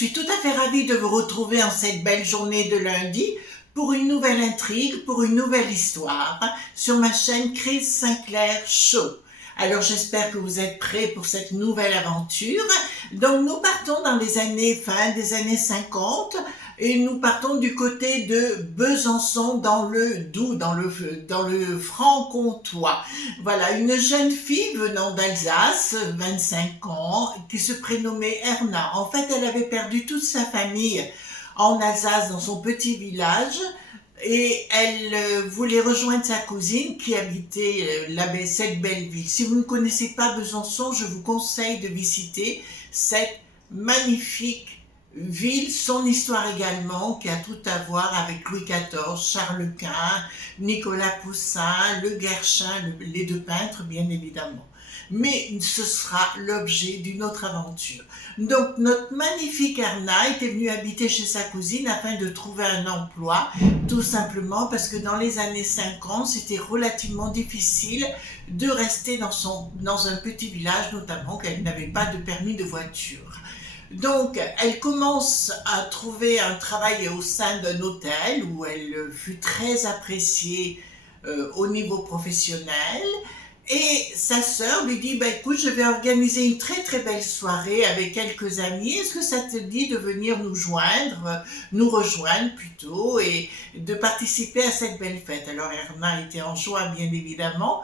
suis tout à fait ravie de vous retrouver en cette belle journée de lundi pour une nouvelle intrigue, pour une nouvelle histoire sur ma chaîne Chris Sinclair Show. Alors j'espère que vous êtes prêts pour cette nouvelle aventure. Donc nous partons dans les années, fin des années 50 et nous partons du côté de Besançon dans le Doubs, dans le Franc-Comtois. Voilà, une jeune fille venant d'Alsace, 25 ans, qui se prénommait Erna. En fait, elle avait perdu toute sa famille en Alsace, dans son petit village, et elle voulait rejoindre sa cousine qui habitait cette belle ville. Si vous ne connaissez pas Besançon, je vous conseille de visiter cette magnifique ville, son histoire également, qui a tout à voir avec Louis XIV, Charles Quint, Nicolas Poussin, Le Guerchin, les deux peintres, bien évidemment. Mais ce sera l'objet d'une autre aventure. Donc, notre magnifique Erna était venue habiter chez sa cousine afin de trouver un emploi, tout simplement parce que dans les années 50, c'était relativement difficile de rester dans un petit village, notamment qu'elle n'avait pas de permis de voiture. Donc, elle commence à trouver un travail au sein d'un hôtel où elle fut très appréciée au niveau professionnel. Et sa sœur lui dit, écoute, je vais organiser une très très belle soirée avec quelques amis. Est-ce que ça te dit de venir nous rejoindre plutôt, et de participer à cette belle fête? Alors Erna était en joie, bien évidemment.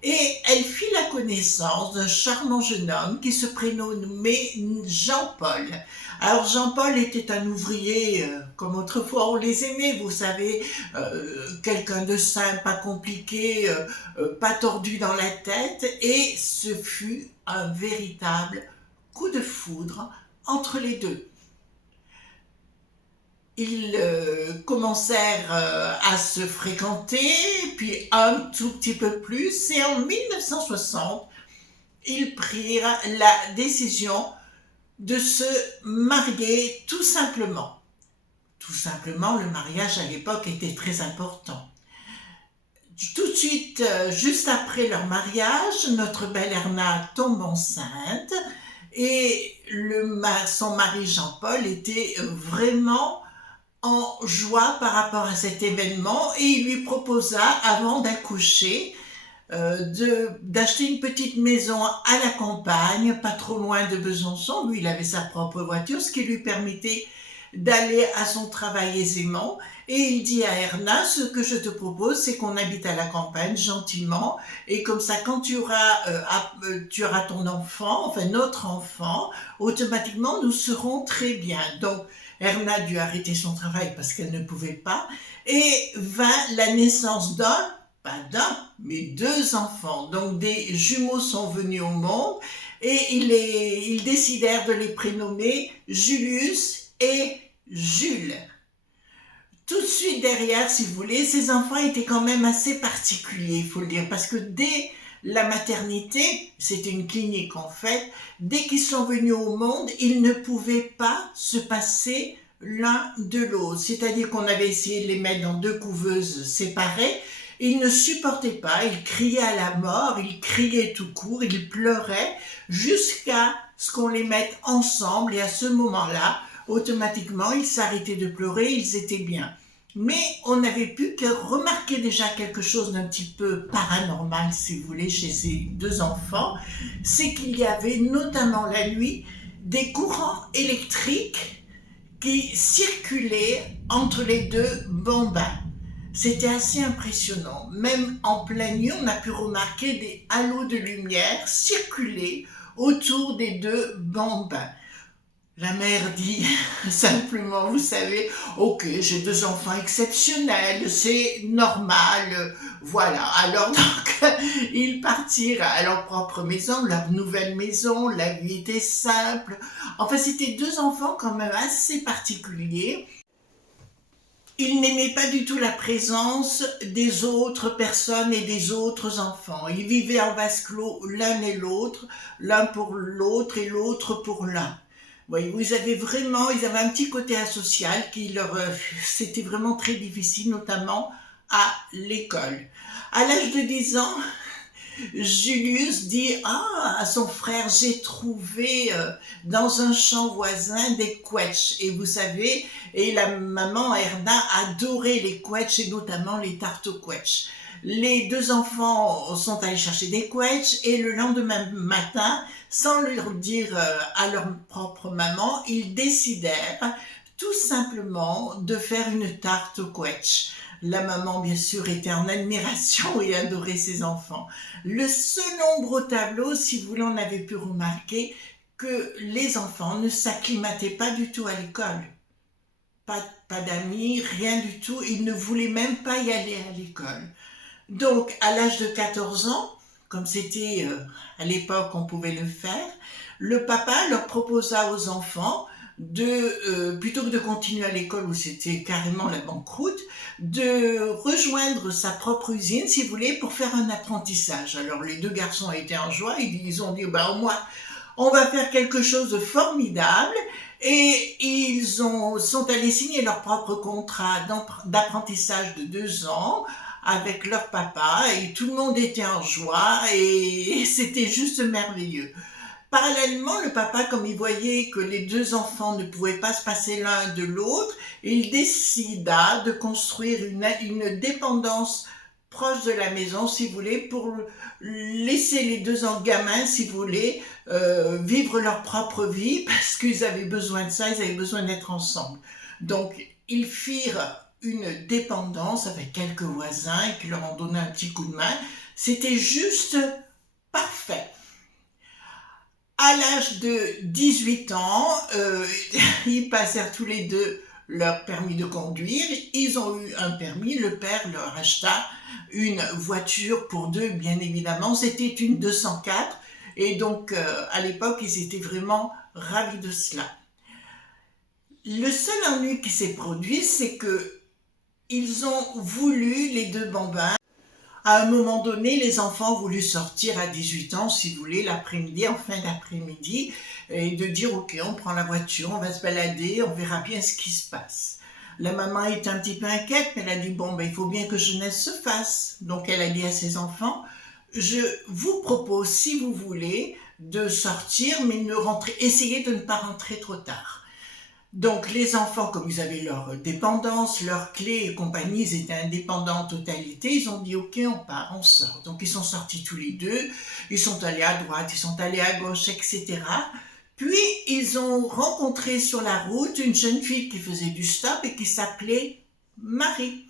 Et elle fit la connaissance d'un charmant jeune homme qui se prénommait Jean-Paul. Alors Jean-Paul était un ouvrier, comme autrefois on les aimait, vous savez, quelqu'un de simple, pas compliqué, pas tordu dans la tête, et ce fut un véritable coup de foudre entre les deux. Ils commencèrent à se fréquenter, puis un tout petit peu plus, et en 1960, ils prirent la décision de se marier tout simplement. Tout simplement, le mariage à l'époque était très important. Tout de suite, juste après leur mariage, notre belle Erna tombe enceinte, et son mari Jean-Paul était vraiment en joie par rapport à cet événement, et il lui proposa, avant d'accoucher, d'acheter une petite maison à la campagne, pas trop loin de Besançon. Lui, il avait sa propre voiture, ce qui lui permettait d'aller à son travail aisément. Et il dit à Erna, ce que je te propose, c'est qu'on habite à la campagne gentiment, et comme ça, quand tu auras ton enfant, enfin notre enfant, automatiquement nous serons très bien. Donc Erna dut arrêter son travail parce qu'elle ne pouvait pas, et vint la naissance pas d'un, mais deux enfants. Donc des jumeaux sont venus au monde, et ils décidèrent de les prénommer Julius et Jules. Tout de suite derrière, si vous voulez, ces enfants étaient quand même assez particuliers, il faut le dire, parce que dès la maternité, c'était une clinique en fait, dès qu'ils sont venus au monde, ils ne pouvaient pas se passer l'un de l'autre. C'est-à-dire qu'on avait essayé de les mettre dans deux couveuses séparées, ils ne supportaient pas, ils criaient à la mort, ils criaient tout court, ils pleuraient, jusqu'à ce qu'on les mette ensemble, et à ce moment-là, automatiquement, ils s'arrêtaient de pleurer, ils étaient bien. Mais on n'avait pu que remarquer déjà quelque chose d'un petit peu paranormal, si vous voulez, chez ces deux enfants, c'est qu'il y avait notamment la nuit des courants électriques qui circulaient entre les deux bambins. C'était assez impressionnant. Même en pleine nuit, on a pu remarquer des halos de lumière circuler autour des deux bambins. La mère dit simplement, vous savez, ok, j'ai deux enfants exceptionnels, c'est normal, voilà. Alors donc, ils partirent à leur propre maison, leur nouvelle maison, la vie était simple. Enfin, c'était deux enfants quand même assez particuliers. Ils n'aimaient pas du tout la présence des autres personnes et des autres enfants. Ils vivaient en vase clos l'un et l'autre, l'un pour l'autre et l'autre pour l'un. Oui, ils avaient un petit côté asocial c'était vraiment très difficile, notamment à l'école. À l'âge de 10 ans, Julius dit à son frère, j'ai trouvé dans un champ voisin des quetches. Et vous savez, et la maman Erna adorait les quetches et notamment les tartes aux quetches. Les deux enfants sont allés chercher des quetches et le lendemain matin, sans leur dire à leur propre maman, ils décidèrent tout simplement de faire une tarte aux quetches. La maman, bien sûr, était en admiration et adorait ses enfants. Le second gros tableau, si vous l'en avez pu remarquer, que les enfants ne s'acclimataient pas du tout à l'école. Pas d'amis, rien du tout. Ils ne voulaient même pas y aller à l'école. Donc, à l'âge de 14 ans, comme c'était à l'époque on pouvait le faire, le papa leur proposa aux enfants plutôt que de continuer à l'école où c'était carrément la banqueroute, de rejoindre sa propre usine, si vous voulez, pour faire un apprentissage. Alors les deux garçons étaient en joie, ils ont dit, au moins, on va faire quelque chose de formidable. Et ils sont allés signer leur propre contrat d'apprentissage de 2 ans avec leur papa et tout le monde était en joie et c'était juste merveilleux. Parallèlement, le papa, comme il voyait que les deux enfants ne pouvaient pas se passer l'un de l'autre, il décida de construire une dépendance proche de la maison, si vous voulez, pour laisser les deux gamins, si vous voulez, vivre leur propre vie, parce qu'ils avaient besoin de ça, ils avaient besoin d'être ensemble. Donc, ils firent une dépendance avec quelques voisins qui leur ont donné un petit coup de main. C'était juste parfait. À l'âge de 18 ans, ils passèrent tous les deux leur permis de conduire. Ils ont eu un permis. Le père leur acheta une voiture pour deux, bien évidemment. C'était une 204. Et donc, à l'époque, ils étaient vraiment ravis de cela. Le seul ennui qui s'est produit, c'est que ils ont voulu, les deux bambins, à un moment donné, les enfants ont voulu sortir à 18 ans, si vous voulez, l'après-midi, en fin d'après-midi, et de dire, ok, on prend la voiture, on va se balader, on verra bien ce qui se passe. La maman est un petit peu inquiète, mais elle a dit, il faut bien que jeunesse se fasse. Donc elle a dit à ses enfants, je vous propose, si vous voulez, de sortir, mais essayez de ne pas rentrer trop tard. Donc les enfants, comme ils avaient leur dépendance, leurs clés et compagnie, ils étaient indépendants en totalité, ils ont dit ok, on part, on sort. Donc ils sont sortis tous les deux, ils sont allés à droite, ils sont allés à gauche, etc. Puis ils ont rencontré sur la route une jeune fille qui faisait du stop et qui s'appelait Marie.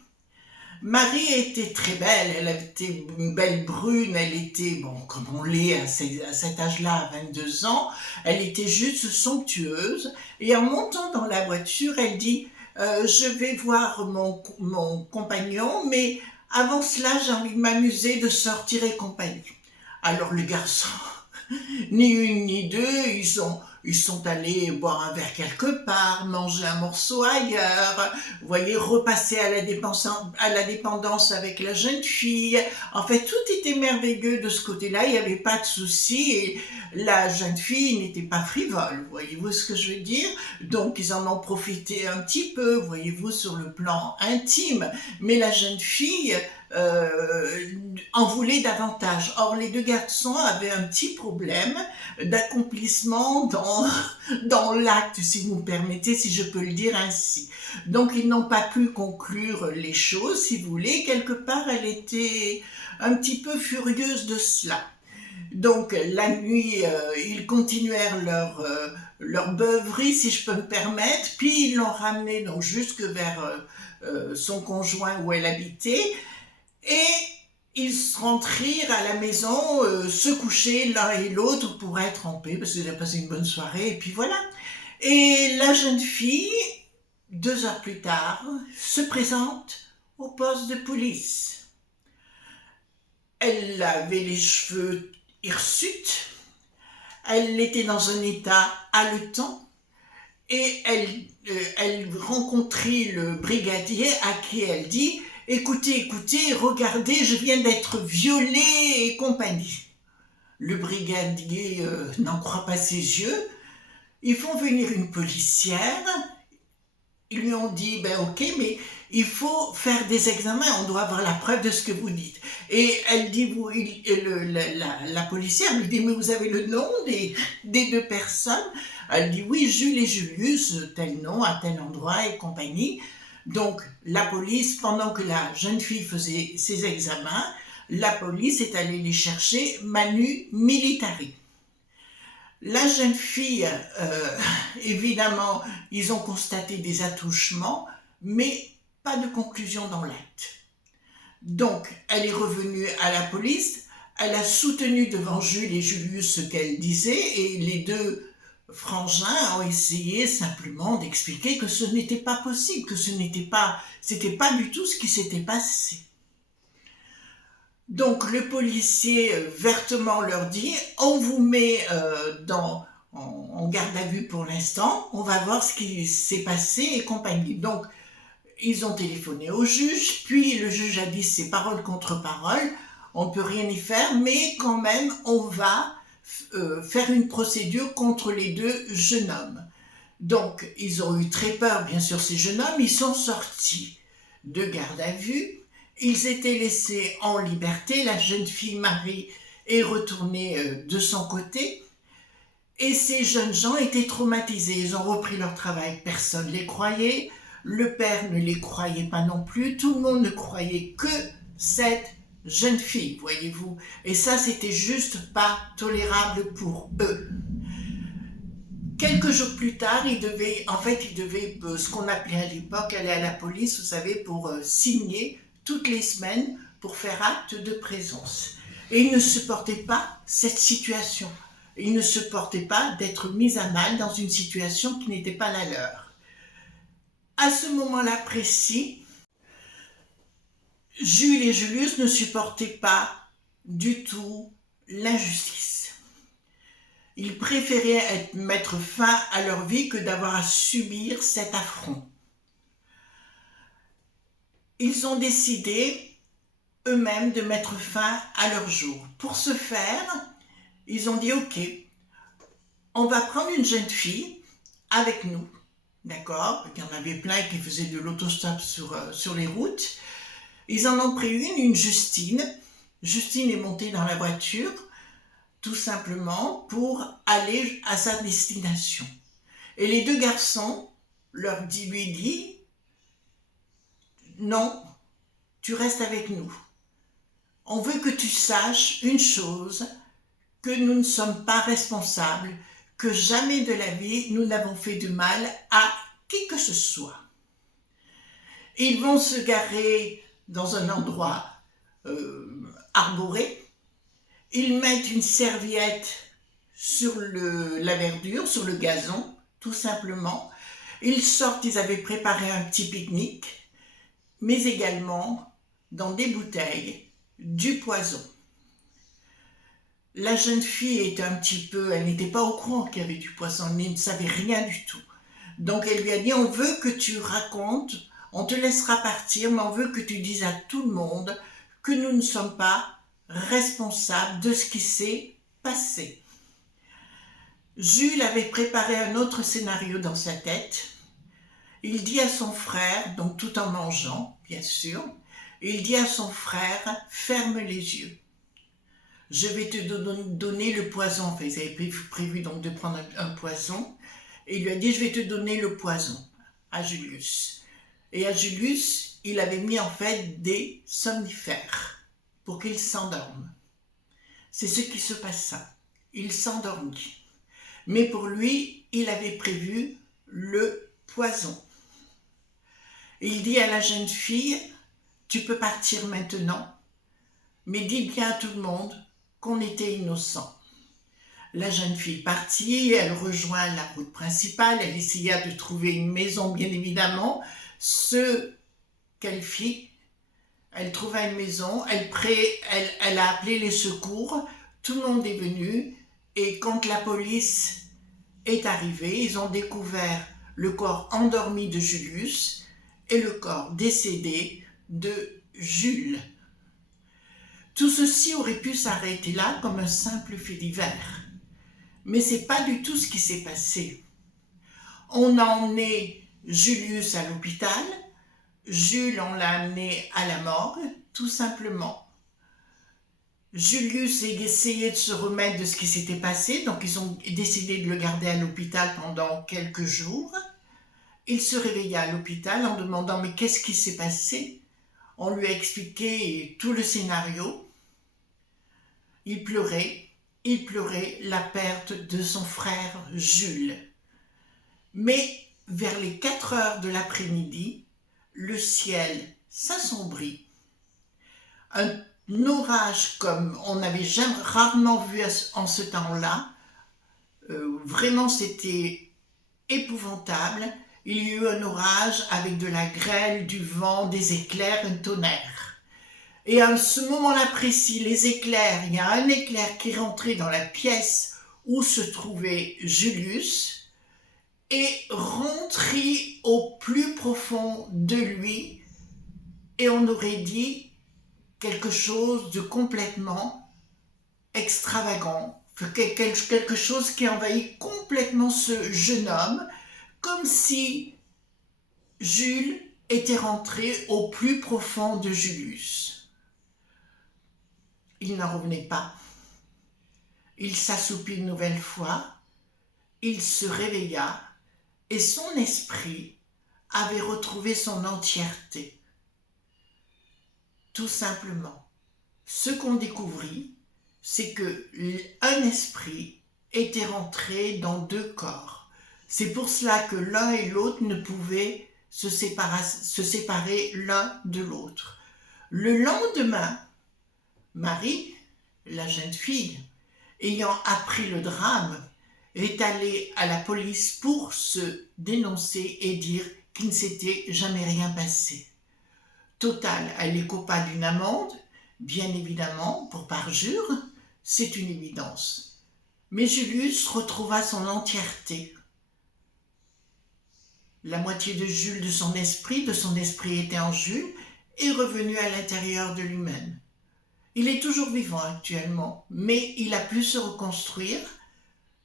Marie était très belle, elle était une belle brune, elle était, comme on l'est à cet âge-là, à 22 ans, elle était juste somptueuse. Et en montant dans la voiture, elle dit je vais voir mon compagnon, mais avant cela, j'ai envie de m'amuser, de sortir et compagnie. Alors les garçons, ni une ni deux, ils sont allés boire un verre quelque part, manger un morceau ailleurs, vous voyez, repasser à la dépendance avec la jeune fille. En fait, tout était merveilleux de ce côté-là, il n'y avait pas de souci et la jeune fille n'était pas frivole, voyez-vous ce que je veux dire? Donc, ils en ont profité un petit peu, voyez-vous, sur le plan intime, mais la jeune fille en voulait davantage. Or, les deux garçons avaient un petit problème d'accomplissement dans l'acte, si vous me permettez, si je peux le dire ainsi. Donc, ils n'ont pas pu conclure les choses, si vous voulez. Quelque part, elle était un petit peu furieuse de cela. Donc, la nuit, ils continuèrent leur beuverie, si je peux me permettre, puis ils l'ont ramenée donc, jusque vers son conjoint où elle habitait, et ils rentrèrent à la maison, se coucher l'un et l'autre pour être en paix, parce qu'ils avaient passé une bonne soirée, et puis voilà. Et la jeune fille, 2 heures plus tard, se présente au poste de police. Elle avait les cheveux hirsutes, elle était dans un état haletant, et elle rencontrait le brigadier à qui elle dit « Écoutez, regardez, je viens d'être violée et compagnie. » Le brigadier n'en croit pas ses yeux. Ils font venir une policière. ils lui ont dit, ben ok, mais il faut faire des examens, on doit avoir la preuve de ce que vous dites. Et elle dit, la policière lui dit, mais vous avez le nom des deux personnes? Elle dit, oui, Jules et Julius, tel nom, à tel endroit et compagnie. Donc, la police, pendant que la jeune fille faisait ses examens, la police est allée les chercher manu militari. La jeune fille, évidemment, ils ont constaté des attouchements, mais pas de conclusion dans l'acte. Donc, elle est revenue à la police, elle a soutenu devant Jules et Julius ce qu'elle disait, et les deux frangins ont essayé simplement d'expliquer que ce n'était pas possible, que c'était pas du tout ce qui s'était passé. Donc le policier vertement leur dit, on vous met en garde à vue pour l'instant, on va voir ce qui s'est passé et compagnie. Donc ils ont téléphoné au juge, puis le juge a dit c'est parole contre parole, on ne peut rien y faire, mais quand même on va faire une procédure contre les deux jeunes hommes. Donc ils ont eu très peur, bien sûr, ces jeunes hommes, ils sont sortis de garde à vue. Ils étaient laissés en liberté, la jeune fille Marie est retournée de son côté et ces jeunes gens étaient traumatisés, ils ont repris leur travail, personne ne les croyait, le père ne les croyait pas non plus, tout le monde ne croyait que cette jeune fille, voyez-vous, et ça c'était juste pas tolérable pour eux. Quelques jours plus tard, ils devaient, ce qu'on appelait à l'époque, aller à la police, vous savez, pour signer toutes les semaines pour faire acte de présence. Et ils ne supportaient pas cette situation. Ils ne supportaient pas d'être mis à mal dans une situation qui n'était pas la leur. À ce moment-là précis, Jules et Julius ne supportaient pas du tout l'injustice. Ils préféraient mettre fin à leur vie que d'avoir à subir cet affront. Ils ont décidé eux-mêmes de mettre fin à leur jour. Pour ce faire, ils ont dit ok, on va prendre une jeune fille avec nous, d'accord? Il y en avait plein qui faisaient de l'autostop sur les routes. Ils en ont pris une Justine. Justine est montée dans la voiture, tout simplement pour aller à sa destination. Et les deux garçons lui disent non, tu restes avec nous. On veut que tu saches une chose, que nous ne sommes pas responsables, que jamais de la vie nous n'avons fait de mal à qui que ce soit. Ils vont se garer dans un endroit arboré. Ils mettent une serviette sur la verdure, sur le gazon, tout simplement. Ils sortent, ils avaient préparé un petit pique-nique, mais également dans des bouteilles, du poison. La jeune fille elle n'était pas au courant qu'il y avait du poison, elle ne savait rien du tout. Donc elle lui a dit, on veut que tu racontes, on te laissera partir, mais on veut que tu dises à tout le monde que nous ne sommes pas responsables de ce qui s'est passé. Jules avait préparé un autre scénario dans sa tête. Il dit à son frère, donc tout en mangeant, bien sûr, il dit à son frère, ferme les yeux. Je vais te donner le poison. Enfin, ils avaient prévu donc de prendre un poison. Et il lui a dit, je vais te donner le poison à Julius. Et à Julius, il avait mis en fait des somnifères pour qu'il s'endorme. C'est ce qui se passa. Il s'endormit. Mais pour lui, il avait prévu le poison. Et il dit à la jeune fille, tu peux partir maintenant, mais dis bien à tout le monde qu'on était innocent. La jeune fille partit, elle rejoint la route principale, elle essaya de trouver une maison, bien évidemment. Ce qu'elle fit, elle trouva une maison, elle a appelé les secours, tout le monde est venu, et quand la police est arrivée, ils ont découvert le corps endormi de Julius et le corps décédé de Jules. Tout ceci aurait pu s'arrêter là comme un simple fait divers. Mais ce n'est pas du tout ce qui s'est passé. On en est Julius à l'hôpital. Jules, on l'a amené à la morgue, tout simplement. Julius a essayé de se remettre de ce qui s'était passé, donc ils ont décidé de le garder à l'hôpital pendant quelques jours. Il se réveilla à l'hôpital en demandant « Mais qu'est-ce qui s'est passé ?» On lui a expliqué tout le scénario. Il pleurait la perte de son frère Jules. Mais vers les 4 heures de l'après-midi, le ciel s'assombrit. Un orage comme on avait rarement vu en ce temps-là. Vraiment, c'était épouvantable. Il y a eu un orage avec de la grêle, du vent, des éclairs, un tonnerre. Et à ce moment-là précis, les éclairs, il y a un éclair qui est rentré dans la pièce où se trouvait Julius et rentré au plus profond de lui. Et on aurait dit quelque chose de complètement extravagant, quelque chose qui envahit complètement ce jeune homme, comme si Jules était rentré au plus profond de Julius. Il n'en revenait pas. Il s'assoupit une nouvelle fois, il se réveilla et son esprit avait retrouvé son entièreté. Tout simplement, ce qu'on découvrit, c'est qu'un esprit était rentré dans 2 corps. C'est pour cela que l'un et l'autre ne pouvaient se séparer l'un de l'autre. Le lendemain, Marie, la jeune fille, ayant appris le drame, est allée à la police pour se dénoncer et dire qu'il ne s'était jamais rien passé. Total, elle écopa d'une amende, bien évidemment, pour parjure, c'est une évidence. Mais Julius retrouva son entièreté. La moitié de Jules de son esprit était en Jules, est revenu à l'intérieur de lui-même. Il est toujours vivant actuellement, mais il a pu se reconstruire,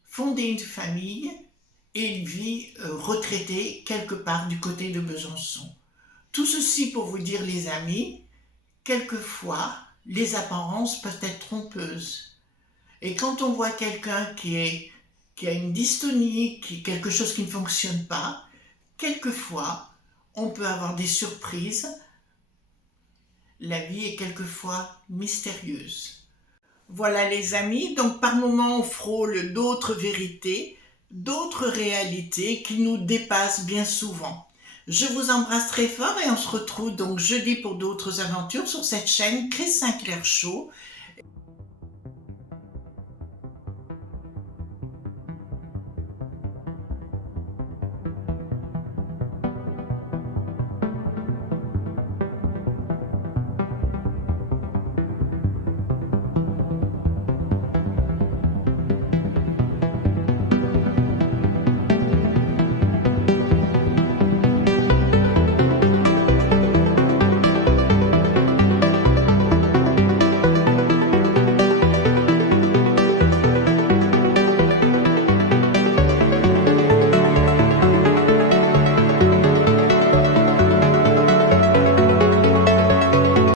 fonder une famille, et il vit retraité quelque part du côté de Besançon. Tout ceci pour vous dire, les amis, quelquefois, les apparences peuvent être trompeuses. Et quand on voit quelqu'un qui a une dystonie, quelque chose qui ne fonctionne pas, quelquefois, on peut avoir des surprises. La vie est quelquefois mystérieuse. Voilà les amis, donc par moments on frôle d'autres vérités, d'autres réalités qui nous dépassent bien souvent. Je vous embrasse très fort et on se retrouve donc jeudi pour d'autres aventures sur cette chaîne Chris Sinclair Show.